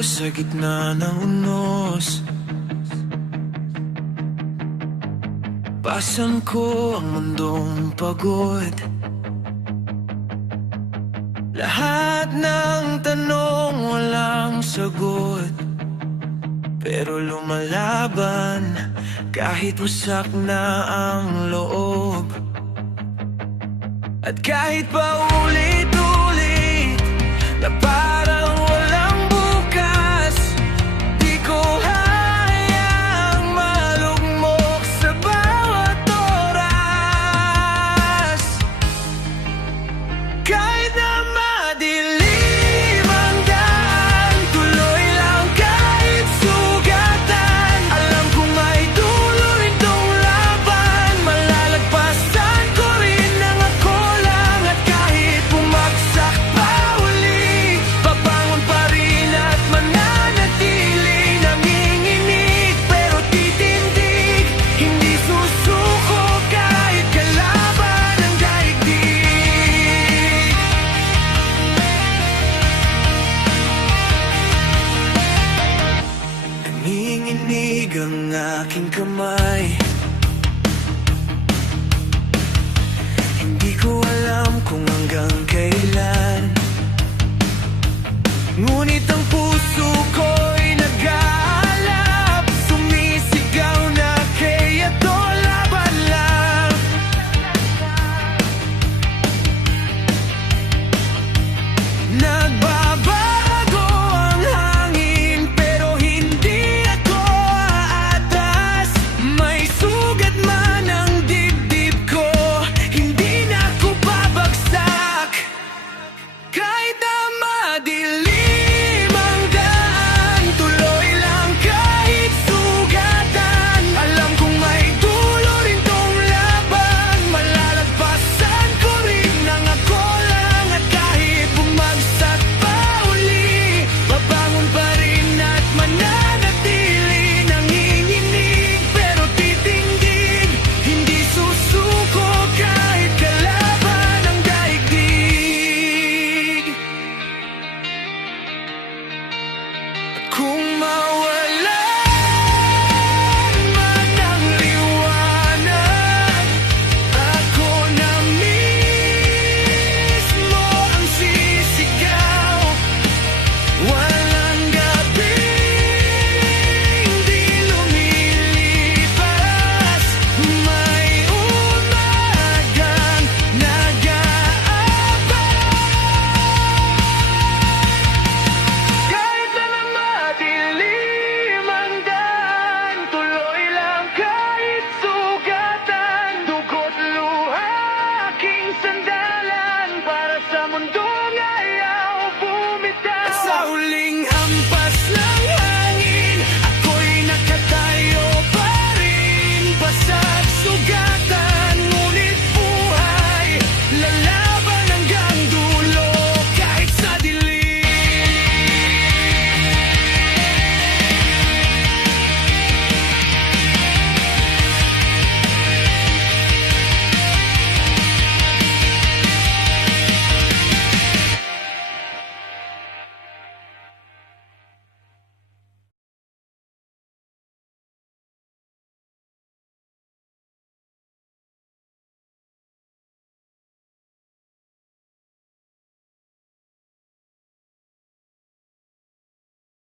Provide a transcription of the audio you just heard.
sa gitna ng unos. Pasan ko ang mundong pagod. Lahat ng tanong walang sagot, pero lumalaban kahit wasak na ang loob. At kahit pa ulit-ulit na parang walang bukas, di ko hayang malugmok sa bawat oras. Kahit na madilim ang daan, tuloy lang kahit sugatan. Alam kong may dulo rin tong laban, malalagpasan ko rin ang ako lang. At kahit bumagsak pa uli, babangon pa rin at mananatili. Nanginginig pero titindig, hindi susuko kahit kalaban ang daigdig. Nanginginig ang aking kamay, hindi ko alam kung hanggang kailan. Ngunit ang puso ko'y nag-aalap, sumisigaw na kaya't laban lang. Nagbabago ang hangin pero hindi ako aatras. May sugat man ang dibdib ko, hindi na ako babagsak. Kahit na madilim ang daan, tuloy lang kahit sugatan. Alam kong may dulo rin tong laban, malalagpasan ko rin ang ako lang. At kahit bumagsak pa uli, babangon pa rin at mananatili. Nanginginig pero titindig, hindi susuko kahit kalaban ang daigdig. At kung mawalan man ang liwanag, ako na mismo ang sisigaw. Walang gabing di lumilipas, may umagang nag-aabang. Kahit na madilim ang daan, tuloy lang kahit sugatan. Dugo't luha aking sandalan para sa mundong ayaw bumitaw. At sa huling